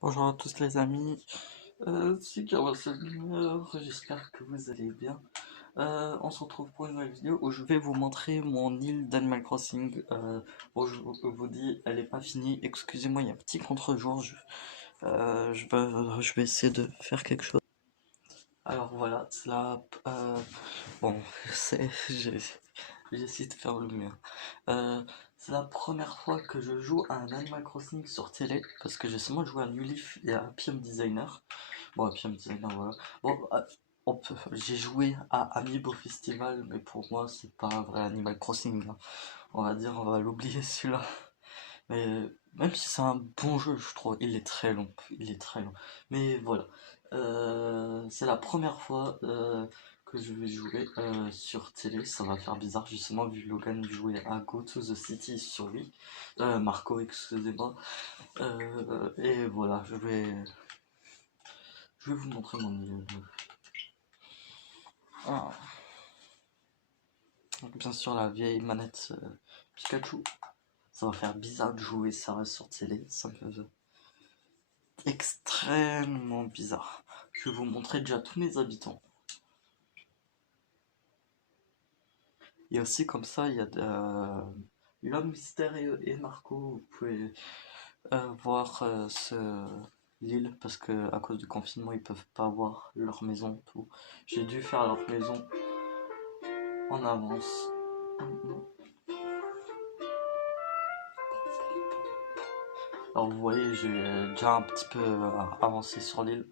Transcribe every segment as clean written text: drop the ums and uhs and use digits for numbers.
Bonjour à tous les amis, c'est Gamer, j'espère que vous allez bien. On se retrouve pour une nouvelle vidéo où je vais vous montrer mon île d'Animal Crossing. Bon, je vous dis, elle est pas finie, excusez-moi, il y a un petit contre-jour, je vais essayer de faire quelque chose. Alors voilà, c'est là, bon, j'essaie de faire le mien. C'est la première fois que je joue à un Animal Crossing sur télé, parce que j'ai seulement joué à New Leaf et à PM Designer. Bon, Happy Designer, voilà. Bon, j'ai joué à Amiibo Festival, mais pour moi, c'est pas un vrai Animal Crossing, hein. On va l'oublier celui-là. Mais même si c'est un bon jeu, je trouve, il est très long. Il est très long. Mais voilà. C'est la première fois que je vais jouer sur télé. Ça va faire bizarre. J'ai seulement vu Logan jouer à Go to the City sur Wii. Marco, excusez-moi. Et voilà, je vais vous montrer mon île. Ah. Donc, bien sûr, la vieille manette Pikachu. Ça va faire bizarre de jouer ça sur télé. Ça me fait extrêmement bizarre. Je vais vous montrer déjà tous mes habitants. Et aussi, comme ça, il y a l'homme mystère et Marco. Vous pouvez voir l'île parce que à cause du confinement, ils peuvent pas voir leur maison. Tout. J'ai dû faire leur maison en avance. Alors vous voyez, j'ai déjà un petit peu avancé sur l'île.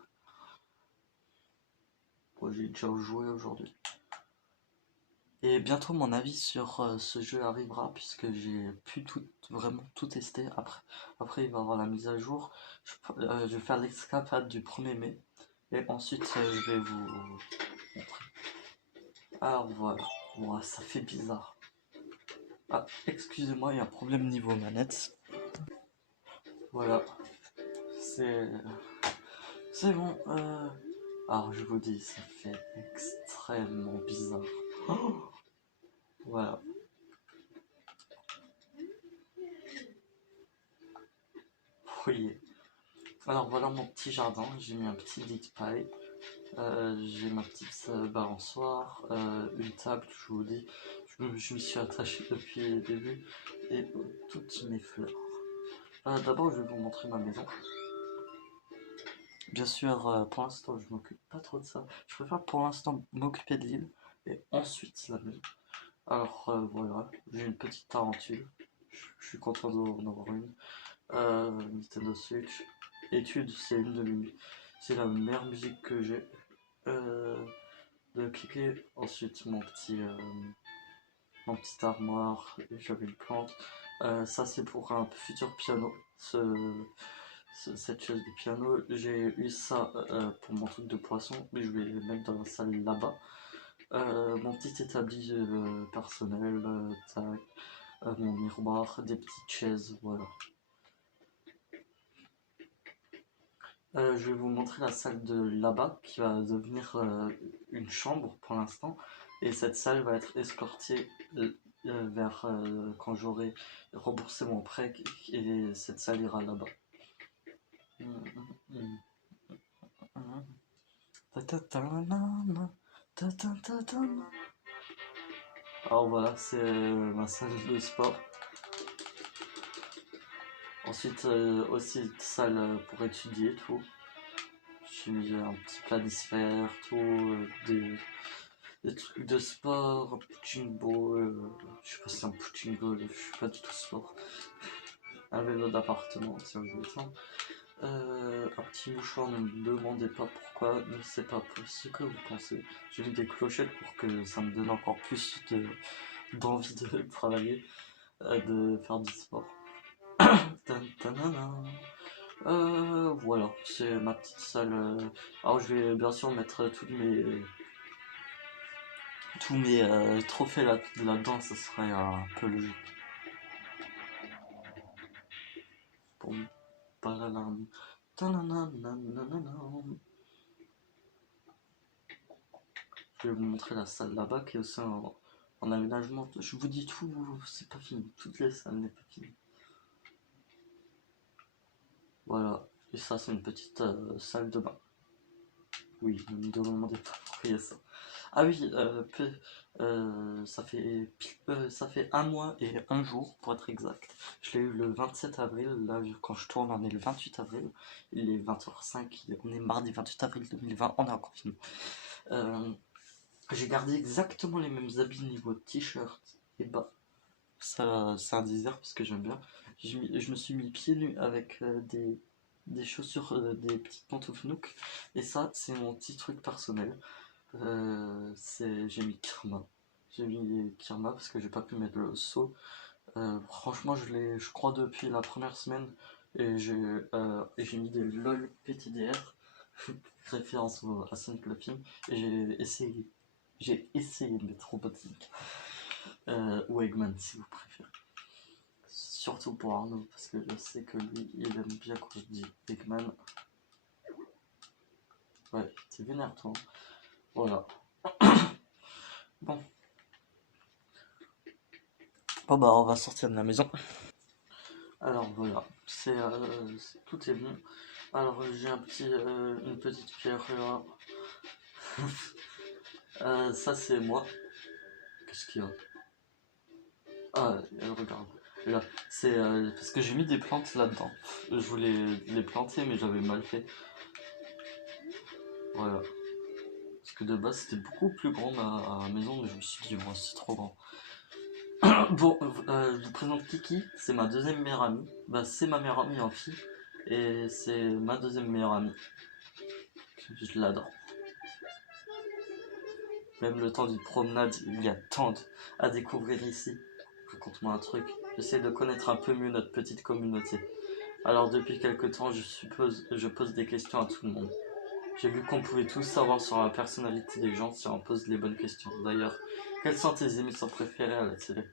Bon, j'ai déjà joué aujourd'hui. Et bientôt mon avis sur ce jeu arrivera puisque j'ai pu vraiment tout tester. Après il va y avoir la mise à jour. Je vais faire l'escapade du 1er mai. Et ensuite je vais vous montrer. Alors voilà. Ouah, ça fait bizarre. Ah, excusez-moi, il y a un problème niveau manette. Voilà. C'est c'est bon. Alors je vous dis, ça fait extrêmement bizarre. Oh, voilà. Oui. Alors voilà mon petit jardin. J'ai mis un petit lit de paille. J'ai ma petite balançoire, une table, je vous dis. Je m'y suis attaché depuis le début. Et toutes mes fleurs. D'abord, je vais vous montrer ma maison. Bien sûr, pour l'instant, je m'occupe pas trop de ça. Je préfère pour l'instant m'occuper de l'île et ensuite la maison. Alors voilà, j'ai une petite tarentule. Je suis content d'en avoir une. Nintendo Switch. Étude, c'est une de mes. C'est la meilleure musique que j'ai. De cliquer. Ensuite, mon petit armoire. J'avais une plante. Ça, c'est pour un futur piano. Cette chaise de piano, j'ai eu ça pour mon truc de poisson, mais je vais le mettre dans la salle là-bas. Mon petit établi personnel, tac, mon miroir, des petites chaises, voilà. Je vais vous montrer la salle de là-bas qui va devenir une chambre pour l'instant. Et cette salle va être escortée vers quand j'aurai remboursé mon prêt et cette salle ira là-bas. Alors voilà, c'est ma salle de sport. Ensuite, aussi une salle pour étudier, tout. J'ai mis un petit planisphère, tout, des trucs de sport, un punching ball, je sais pas si c'est un punching ball, je suis pas du tout sport. Un vélo d'appartement, si on veut ça. Un petit mouchoir, ne me demandez pas pourquoi, ne sais pas ce que vous pensez. J'ai mis des clochettes pour que ça me donne encore plus d'envie de travailler, de faire du sport. Voilà, c'est ma petite salle. Alors je vais bien sûr mettre tous mes trophées là-dedans, ça serait un peu logique. Bon, balalam. Je vais vous montrer la salle là-bas qui est aussi en aménagement. Je vous dis tout, c'est pas fini. Toutes les salles n'est pas fini. Voilà, Et ça, c'est une petite salle de bain. Oui, ne me demandez pas pourquoi il y a ça. Ah oui, ça fait un mois et un jour pour être exact. Je l'ai eu le 27 avril, là quand je tourne on est le 28 avril, il est 20h05, on est mardi 28 avril 2020, on est en confinement. J'ai gardé exactement les mêmes habits niveau t-shirt et bas. Ça, c'est un désert parce que j'aime bien. Je me suis mis pieds nus avec des chaussures, des petites pantoufles Nook. Et ça, c'est mon petit truc personnel. J'ai mis Kirma. J'ai mis Kirma parce que j'ai pas pu mettre le saut. Franchement, je l'ai, je crois, depuis la première semaine. Et j'ai mis des LOL PTDR, référence à Sonic le film. Et j'ai essayé de mettre Robotnik. Ou Eggman si vous préférez. Surtout pour Arnaud, parce que je sais que lui, il aime bien quand je dis Eggman. Ouais, t'es vénère toi. Voilà. Bon. Bon bah on va sortir de la maison. Alors voilà, tout est bon. Alors j'ai une petite pierre là. Ça c'est moi. Qu'est-ce qu'il y a? Ah, regarde. Là, c'est parce que j'ai mis des plantes là-dedans. Je voulais les planter mais j'avais mal fait. Voilà. Parce que de base c'était beaucoup plus grand ma maison, mais je me suis dit, moi c'est trop grand. Bon, je vous présente Kiki, c'est ma deuxième meilleure amie. Bah, c'est ma meilleure amie en fille, et c'est ma deuxième meilleure amie. Je l'adore. Même le temps d'une promenade, il y a tant à découvrir ici. Raconte-moi un truc. J'essaie de connaître un peu mieux notre petite communauté. Alors depuis quelque temps, je pose des questions à tout le monde. J'ai vu qu'on pouvait tout savoir sur la personnalité des gens si on pose les bonnes questions. D'ailleurs, quelles sont tes émissions préférées à la télé?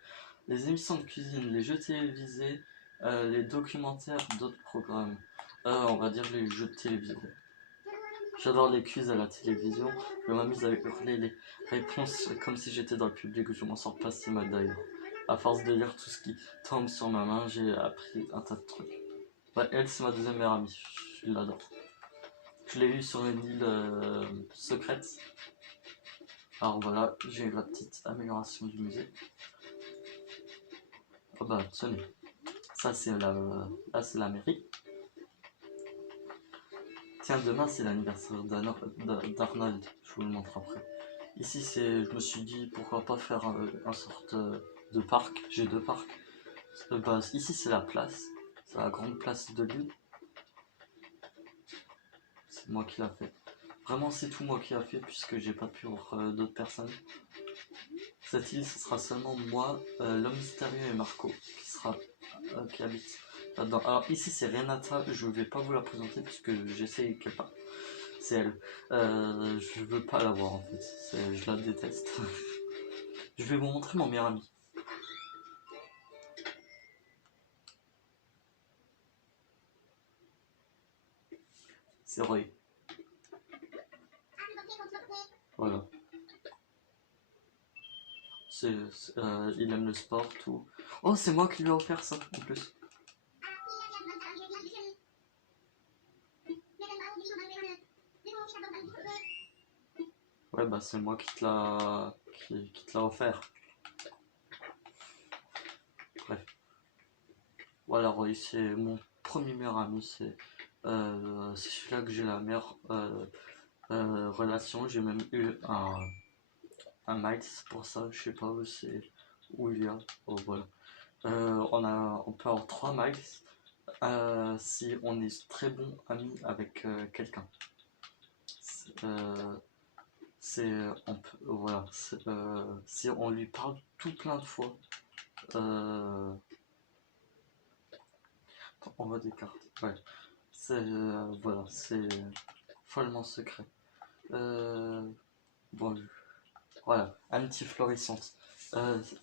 Les émissions de cuisine, les jeux télévisés, les documentaires, d'autres programmes. On va dire les jeux de télévision. J'adore les quiz à la télévision. Je m'amuse à hurler les réponses comme si j'étais dans le public. Je m'en sors pas si mal d'ailleurs. À force de lire tout ce qui tombe sur ma main, j'ai appris un tas de trucs. Ouais, elle, c'est ma deuxième meilleure amie. Je l'adore. Je l'ai eu sur une île secrète. Alors voilà, j'ai eu la petite amélioration du musée. Oh bah, tenez. Ça, c'est la mairie. Tiens, demain, c'est l'anniversaire d'Arnold. Je vous le montre après. Ici, je me suis dit, pourquoi pas faire un sorte de parc. J'ai deux parcs. Bah, ici, c'est la place. C'est la grande place de l'île. C'est moi qui l'a fait. Vraiment, c'est tout moi qui l'a fait, puisque j'ai pas pu voir d'autres personnes. Cette île, ce sera seulement moi, l'homme mystérieux et Marco, qui habitent là-dedans. Alors ici, c'est Renata, je vais pas vous la présenter, puisque j'essaye qu'elle parle. C'est elle. Je veux pas la voir, en fait. Je la déteste. Je vais vous montrer mon meilleur ami. C'est Roy. Voilà. Il aime le sport, tout. Oh, c'est moi qui lui ai offert ça, en plus. Ouais, bah c'est moi qui te l'a offert. Bref. Voilà, Roy, c'est mon premier meilleur ami. C'est celui-là que j'ai la meilleure relation. J'ai même eu un Miles pour ça. Je sais pas où il y a. Oh, voilà. On peut avoir 3 miles si on est très bon ami avec quelqu'un. Voilà, si on lui parle tout plein de fois. On voit des cartes. Ouais. Voilà, c'est follement secret. Bon, voilà, amitié florissante.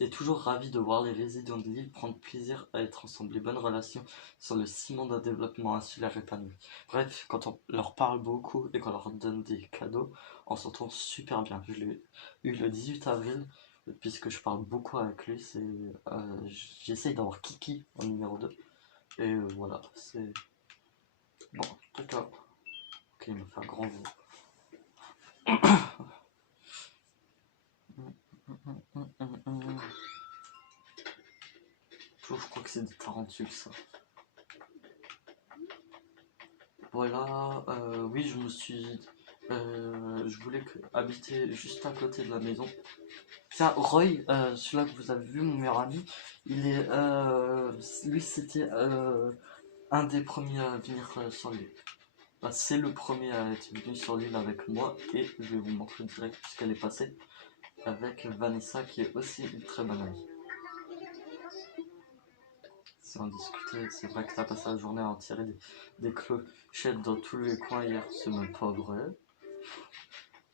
Est toujours ravi de voir les résidents de l'île prendre plaisir à être ensemble. Les bonnes relations sur le ciment d'un développement insulaire épanoui. Bref, quand on leur parle beaucoup et qu'on leur donne des cadeaux, on s'entend super bien. Je l'ai eu le 18 avril, puisque je parle beaucoup avec lui. J'essaye d'avoir Kiki en numéro 2. Et voilà, c'est... Bon, D'accord. Ok, il me fait un grand V. Je crois que c'est des tarentules, ça. Voilà, oui, je voulais habiter juste à côté de la maison. Tiens, Roy, celui-là que vous avez vu, mon meilleur ami, lui, c'était un des premiers à venir sur l'île. Bah, c'est le premier à être venu sur l'île avec moi, et je vais vous montrer direct puisqu'elle est passée avec Vanessa, qui est aussi une très bonne amie. Sans discuter, c'est vrai que t'as passé la journée à en tirer des clochettes dans tous les coins hier, c'est même pas vrai.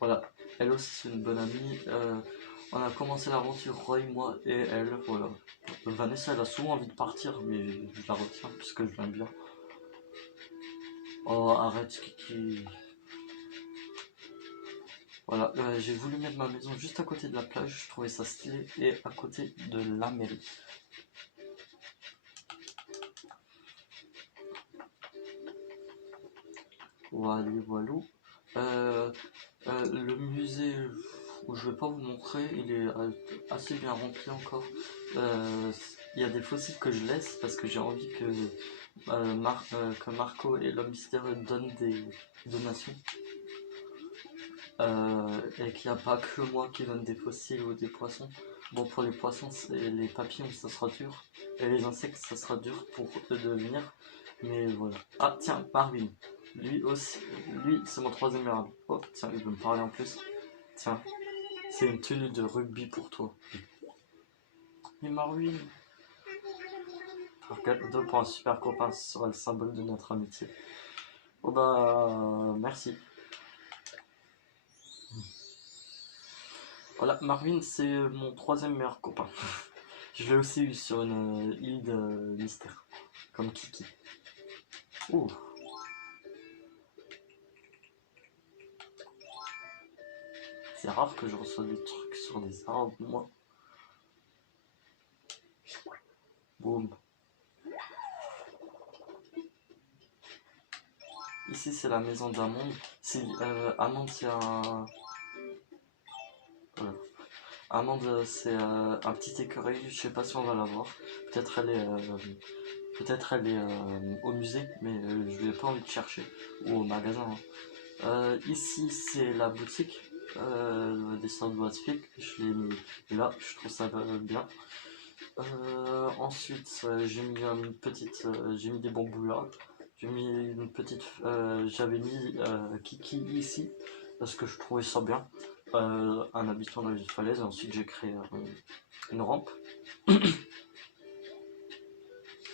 Voilà, elle aussi c'est une bonne amie. On a commencé l'aventure, Roy, moi et elle. Voilà. Vanessa, elle a souvent envie de partir, mais je la retiens puisque je l'aime bien. Oh, arrête, Kiki. Voilà, j'ai voulu mettre ma maison juste à côté de la plage, je trouvais ça stylé, et à côté de la mairie. Voilà, voilà. Le musée, où je vais pas vous montrer, il est assez bien rempli encore. Il y a des fossiles que je laisse parce que j'ai envie que Marco et l'homme mystérieux donnent des donations. Et qu'il n'y a pas que moi qui donne des fossiles ou des poissons. Bon, pour les poissons, les papillons, ça sera dur. Et les insectes, ça sera dur pour eux de venir. Mais voilà. Ah, tiens, Marvin. Lui aussi, lui, c'est mon troisième meilleur ami. Oh, tiens, il veut me parler en plus. Tiens, c'est une tenue de rugby pour toi. Mais Marvin, cadeau pour un super copain, ce sera le symbole de notre amitié. Oh bah, merci. Voilà, Marvin, c'est mon troisième meilleur copain. Je l'ai aussi eu sur une île de mystère, comme Kiki. Ouh. C'est rare que je reçois des trucs sur des arbres, moi. Boum. Ici, c'est la maison d'Amande. Amande, c'est un... Voilà. Amande, c'est un petit écureuil. Je sais pas si on va la voir. Peut-être elle est au musée, mais je n'ai pas envie de chercher. Ou au magasin. Hein. Ici, c'est la boutique des sandwichs. Je l'ai mis là. Je trouve ça bien. Ensuite, j'ai mis des bambous là. J'ai mis une petite, j'avais mis Kiki ici parce que je trouvais ça bien. Un habitant dans une falaise. Et ensuite, j'ai créé une rampe.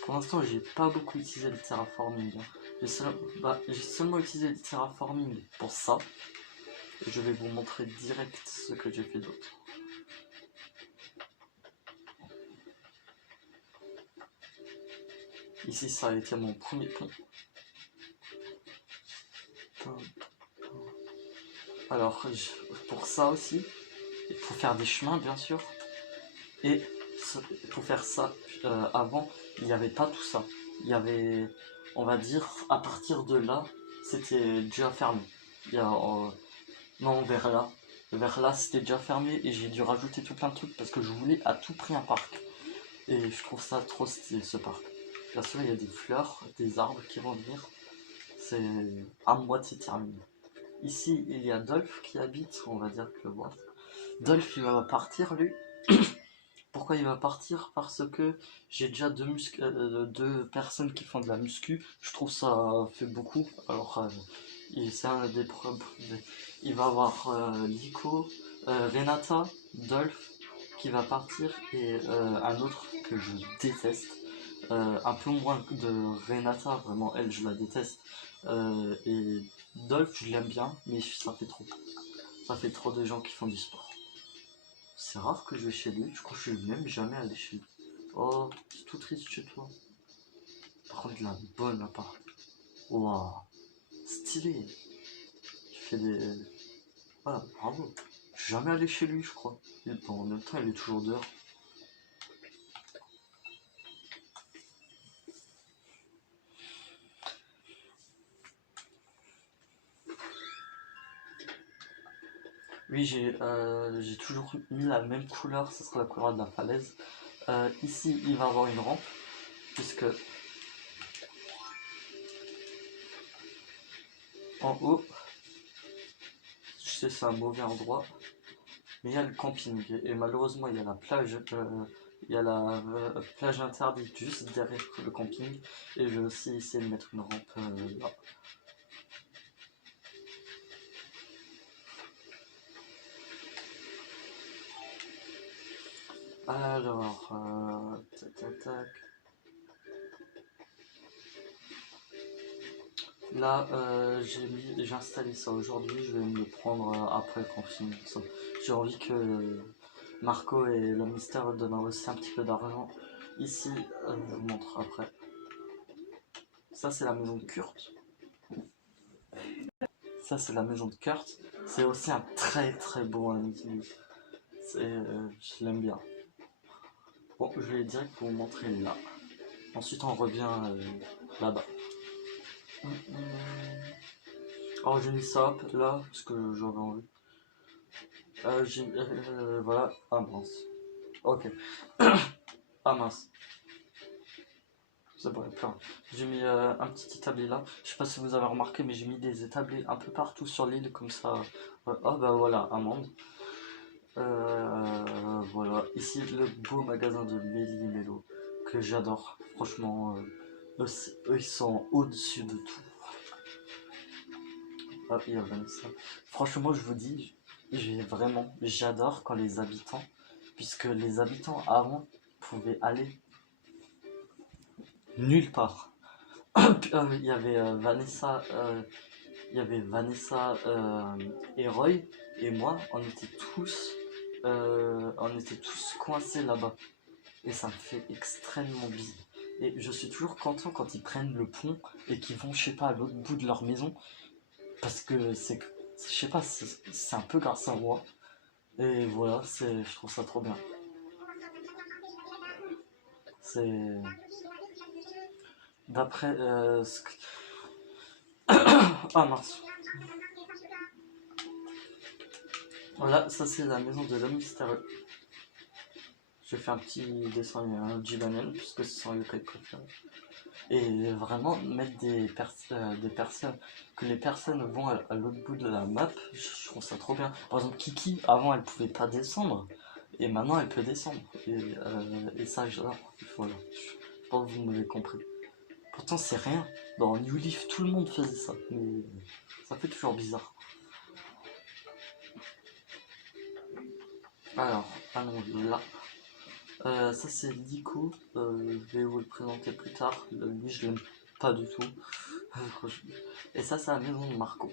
Pour l'instant, j'ai pas beaucoup utilisé le terraforming. J'ai seulement utilisé le terraforming pour ça. Je vais vous montrer direct ce que j'ai fait d'autre. Ici, ça a été mon premier pont. Alors, pour ça aussi, pour faire des chemins, bien sûr, et pour faire ça, avant, il n'y avait pas tout ça. Il y avait, on va dire, à partir de là, c'était déjà fermé. Non, vers là, c'était déjà fermé et j'ai dû rajouter tout plein de trucs parce que je voulais à tout prix un parc. Et je trouve ça trop stylé, ce parc. Bien sûr, il y a des fleurs, des arbres qui vont venir. C'est à moitié terminé. Ici, il y a Dolph qui habite, on va dire que voilà. Dolph, il va partir, lui. Pourquoi il va partir? Parce que j'ai déjà deux personnes qui font de la muscu. Je trouve ça fait beaucoup. Alors, c'est un des il va avoir Lico, Renata, Dolph qui va partir et un autre que je déteste. Un peu moins de Renata, vraiment elle je la déteste. Et Dolph je l'aime bien, mais ça fait trop. Ça fait trop de gens qui font du sport. C'est rare que je vais chez lui, je crois que je suis même jamais allé chez lui. Oh, c'est tout triste chez toi. Par contre, il a une bonne appart. Waouh, stylé. Il fait des. Voilà, bravo. Je suis jamais allé chez lui, je crois. En même temps, il est toujours dehors. Oui, j'ai toujours mis la même couleur, ce sera la couleur de la falaise. Ici, il va y avoir une rampe, puisque en haut, je sais c'est un mauvais endroit, mais il y a le camping, et malheureusement il y a la plage, il y a la plage interdite juste derrière le camping, et je vais aussi essayer de mettre une rampe là. Alors, tac tac tac. Là, j'ai installé ça aujourd'hui, je vais me le prendre après quand finir ça. J'ai envie que Marco et le mystère donnent aussi un petit peu d'argent. Ici, je vous montre après. Ça, c'est la maison de Kurt. Ça, c'est la maison de Kurt. C'est aussi un très très beau ami. Je l'aime bien. Bon, je vais direct vous montrer là. Ensuite, on revient là-bas. Alors, j'ai mis ça là parce que j'avais envie. Voilà. Ah mince. Ok. Ah mince. C'est bon, plein. J'ai mis un petit établi là. Je sais pas si vous avez remarqué, mais j'ai mis des établis un peu partout sur l'île comme ça. Oh bah voilà, amande. Voilà. Ici, le beau magasin de Méli Mélo que j'adore. Franchement, eux, ils sont au-dessus de tout. Ah, il y a Vanessa. Franchement, je vous dis, j'adore quand les habitants, puisque les habitants avant pouvaient aller nulle part. Il y avait Vanessa et Roy et moi, on était tous coincés là-bas et ça me fait extrêmement bizarre. Et je suis toujours content quand ils prennent le pont et qu'ils vont, je sais pas, à l'autre bout de leur maison parce que je sais pas, c'est un peu grâce à moi. Et voilà, je trouve ça trop bien. C'est d'après ah mince. Voilà, ça c'est la maison de l'homme mystérieux. Je fais un petit dessin un G-Banyan puisque c'est son yokai préféré. Et vraiment mettre des personnes, que les personnes vont à l'autre bout de la map, je trouve ça trop bien. Par exemple, Kiki, avant elle pouvait pas descendre, et maintenant elle peut descendre. Et ça, j'adore. Voilà. Je pense que vous m'avez compris. Pourtant, c'est rien. Dans New Leaf, tout le monde faisait ça, mais ça fait toujours bizarre. Alors, allons là. Ça c'est Lico, je vais vous le présenter plus tard. Lui je l'aime pas du tout. Et ça c'est la maison de Marco.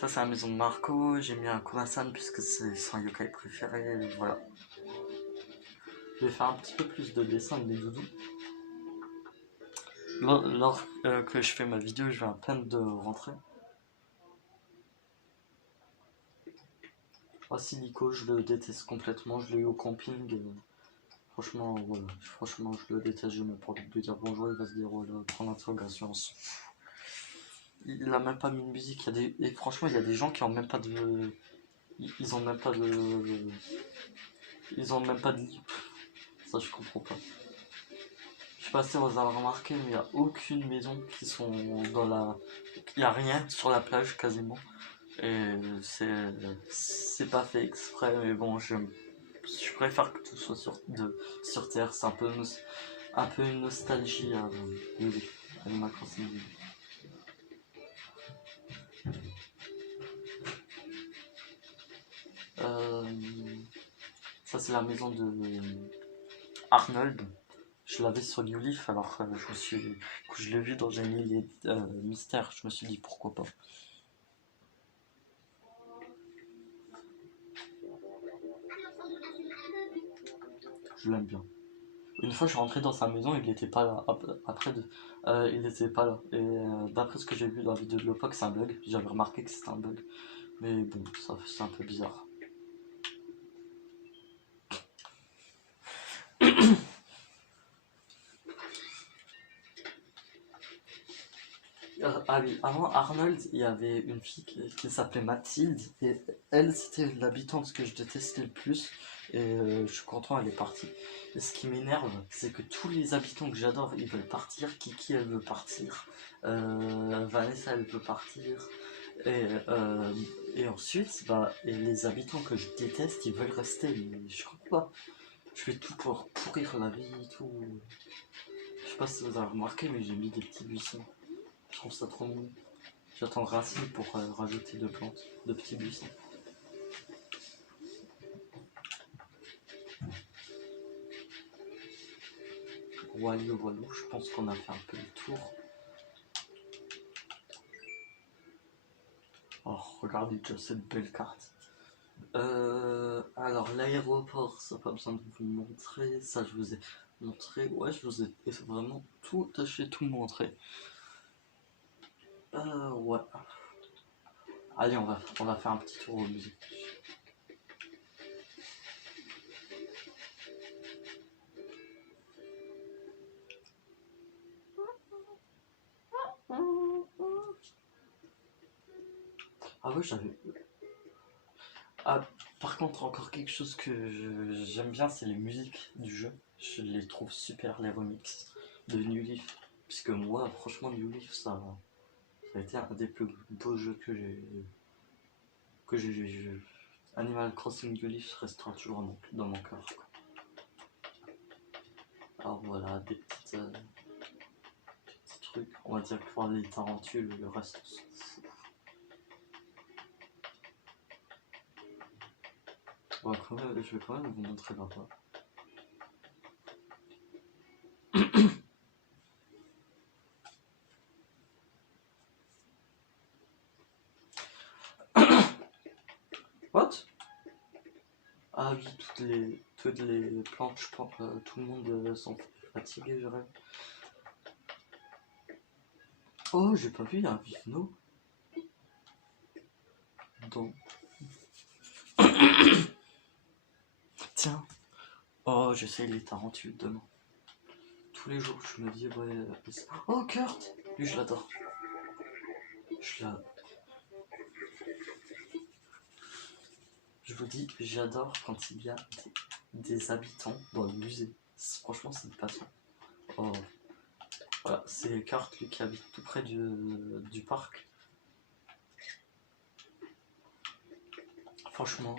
Ça c'est la maison de Marco, j'ai mis un Komasan puisque c'est son yokai préféré, voilà. Je vais faire un petit peu plus de dessin avec des doudous. Lors que je fais ma vidéo, je vais à peine de rentrer. Ah si Lico, je le déteste complètement, je l'ai eu au camping. Franchement, voilà. Franchement, je le déteste, je me pour lui dire bonjour, il va se dire voilà, prendre l'interrogation. Il a même pas mis de musique. Et franchement, il y a des gens qui ont même pas de. Ils ont même pas de. Ils ont même pas de lip. Ça, je comprends pas. Je sais pas si vous avez remarqué, mais il n'y a aucune maison qui sont dans la. Il n'y a rien sur la plage quasiment. Et c'est pas fait exprès, mais bon, je préfère que tout soit sur Terre. C'est un peu une nostalgie à Animal Crossing. Ça c'est la maison de Arnold. Je l'avais sur New Leaf, alors je l'ai vu dans une île mystère, je me suis dit pourquoi pas. Je l'aime bien. Une fois je suis rentré dans sa maison, il n'était pas là. Il n'était pas là. Et d'après ce que j'ai vu dans la vidéo de Lopac, c'est un bug. J'avais remarqué que c'était un bug. Mais bon, ça c'est un peu bizarre. Ah oui, avant Arnold, il y avait une fille qui s'appelait Mathilde, et elle, c'était l'habitante que je détestais le plus, et je suis content, elle est partie. Et ce qui m'énerve, c'est que tous les habitants que j'adore, ils veulent partir. Kiki, elle veut partir. Vanessa, elle veut partir. Et, euh, et ensuite, et les habitants que je déteste, ils veulent rester, mais je comprends pas. Je fais tout pour pourrir la vie et tout. Je sais pas si vous avez remarqué, mais j'ai mis des petits buissons. Je trouve ça trop mignon. J'attends Racine pour rajouter deux plantes, deux petits buissons. Voilà, je pense qu'on a fait un peu le tour. Oh, regardez déjà cette belle carte. Alors, l'aéroport, ça pas besoin de vous montrer. Ça, je vous ai montré. Ouais, je vous ai vraiment tout tâché, tout montré. Ouais. Allez, on va faire un petit tour au musée. Ah ouais, j'avais... Ah, par contre, encore quelque chose que j'aime bien, c'est les musiques du jeu. Je les trouve super, les remixes de New Leaf. Puisque moi, franchement, New Leaf, ça a été un des plus beaux jeux que j'ai. Animal Crossing New Leaf restera toujours dans mon cœur. Alors voilà, des petits trucs. On va dire que pour les tarentules, le reste, on s'en fout. Ouais, je vais quand même vous montrer là-bas. What? Ah oui, toutes les plantes, je pense, tout le monde s'en fatigué, je rêve. Oh, j'ai pas vu, il y a un Vivno. Donc. Tiens. Oh, j'essaye les tarentules demain. Tous les jours, je me dis, ouais. Oh, Kurt! Lui, je l'adore. Je vous dis, j'adore quand il y a des habitants dans le musée. Franchement, c'est une passion. Oh. Voilà, c'est Kurt, lui, qui habite tout près du parc. Franchement,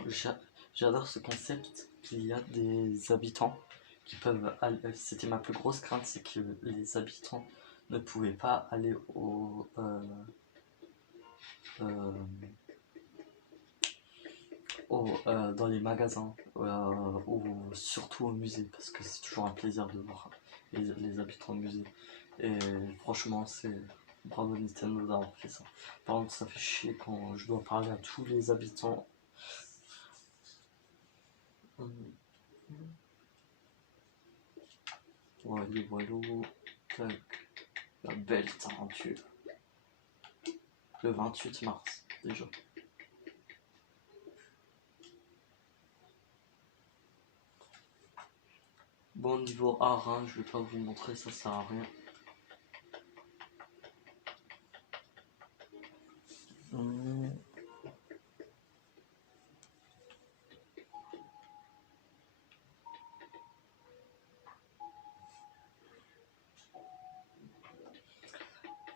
j'adore ce concept qu'il y a des habitants qui peuvent aller. C'était ma plus grosse crainte, c'est que les habitants ne pouvaient pas aller dans les magasins ou surtout au musée, parce que c'est toujours un plaisir de voir les habitants au musée. Et franchement, c'est bravo Nintendo d'avoir fait ça. Par contre, ça fait chier quand je dois parler à tous les habitants. Voilà, tac, la belle tarentule. Le 28 mars, déjà. Bon, niveau harin, je vais pas vous montrer, ça sert à rien.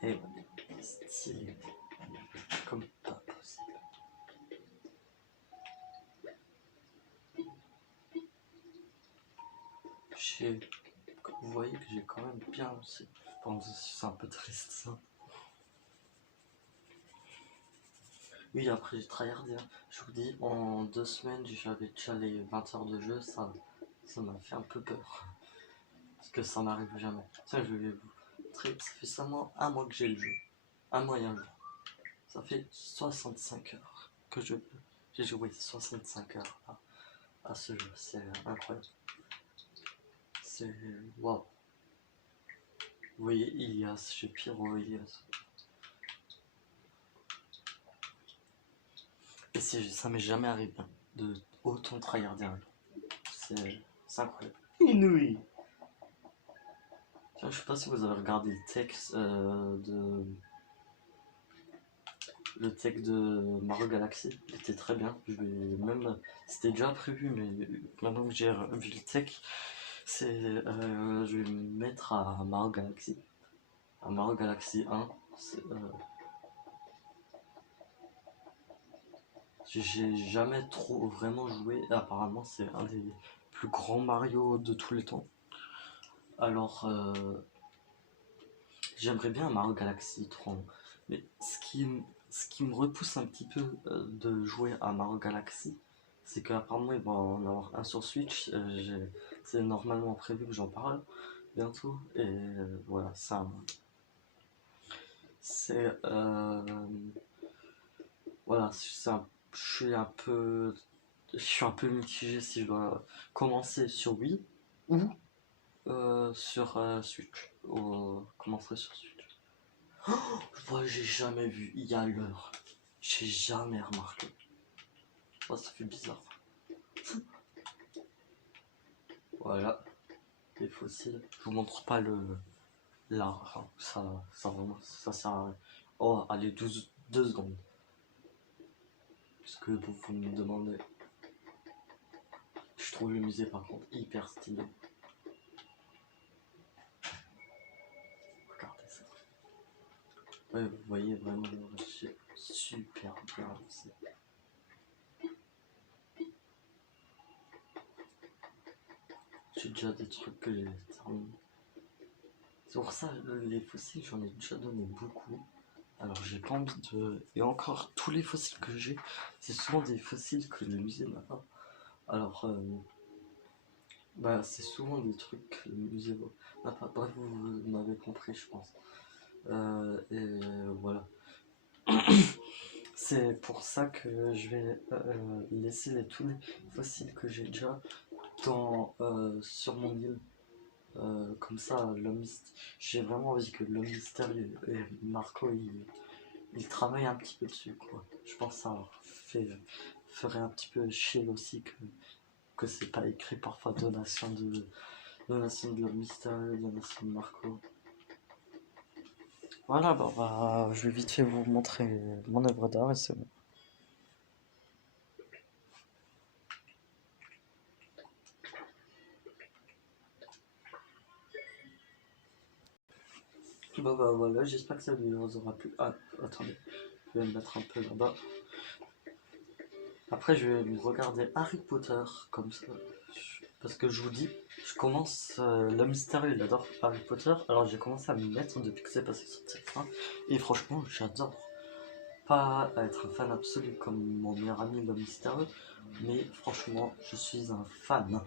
Et stylé. Comme pas possible. Vous voyez que j'ai quand même bien lancé. Bon, c'est un peu triste ça. Oui, après j'ai tryhardé. Je vous dis, en 2 semaines, j'avais déjà les 20 heures de jeu. Ça m'a fait un peu peur. Parce que ça m'arrive jamais. Ça, je vais vous montrer. Ça fait seulement un mois que j'ai le jeu. Un mois et un jour. Ça fait 65 heures que j'ai joué 65 heures à ce jeu. C'est incroyable. C'est waouh. Vous voyez Ilias, j'ai Pyro Ilias. Et ça m'est jamais arrivé de autant tryharder un jeu. C'est incroyable. Inouï. Tiens, je sais pas si vous avez regardé le texte de le tech de Mario Galaxy, il était très bien. Je vais même, c'était déjà prévu, mais maintenant que j'ai vu le tech, je vais me mettre à Mario Galaxy. À Mario Galaxy 1. J'ai jamais trop vraiment joué. Apparemment, c'est un des plus grands Mario de tous les temps. Alors, j'aimerais bien un Mario Galaxy 3. Mais ce qui me repousse un petit peu de jouer à Mario Galaxy, c'est qu'apparemment il va en avoir un sur Switch. C'est normalement prévu que j'en parle bientôt. Et voilà, ça. C'est. Voilà, je suis un peu mitigé si je dois commencer sur Wii ou sur Switch. Ou commencer sur Switch. Moi, j'ai jamais vu, il y a l'heure. J'ai jamais remarqué. Oh, ça fait bizarre. Voilà, les fossiles. Je vous montre pas l'art. Hein. Vraiment, ça sert à rien. Oh, allez, 2 secondes. Puisque vous me demandez. Je trouve le musée par contre hyper stylé. Regardez ça. Ouais, vous voyez vraiment, c'est super bien aussi. J'ai déjà des trucs que j'ai terminés. C'est pour ça, les fossiles, j'en ai déjà donné beaucoup. Alors j'ai pas envie de... Et encore, tous les fossiles que j'ai, c'est souvent des fossiles que le musée n'a pas. Alors, bah c'est souvent des trucs que le musée n'a pas. Bref, vous m'avez compris, je pense. Et voilà. C'est pour ça que je vais laisser tous les fossiles que j'ai déjà sur mon île. Comme ça, j'ai vraiment envie que l'homme mystérieux et Marco ils travaillent un petit peu dessus, quoi. Je pense que ça ferait un petit peu chier aussi que c'est pas écrit parfois donation de l'homme mystérieux, donation de Marco. Voilà, bah, je vais vite fait vous montrer mon œuvre d'art et c'est bon. Bah voilà, j'espère que ça vous aura plu. Ah, attendez, je vais me mettre un peu là-bas. Après, je vais regarder Harry Potter comme ça. Parce que je vous dis, je commence. L'homme mystérieux, il adore Harry Potter. Alors j'ai commencé à m'y mettre depuis que c'est passé sur TF1. Et franchement, j'adore. Pas être un fan absolu comme mon meilleur ami l'homme mystérieux. Mais franchement, je suis un fan.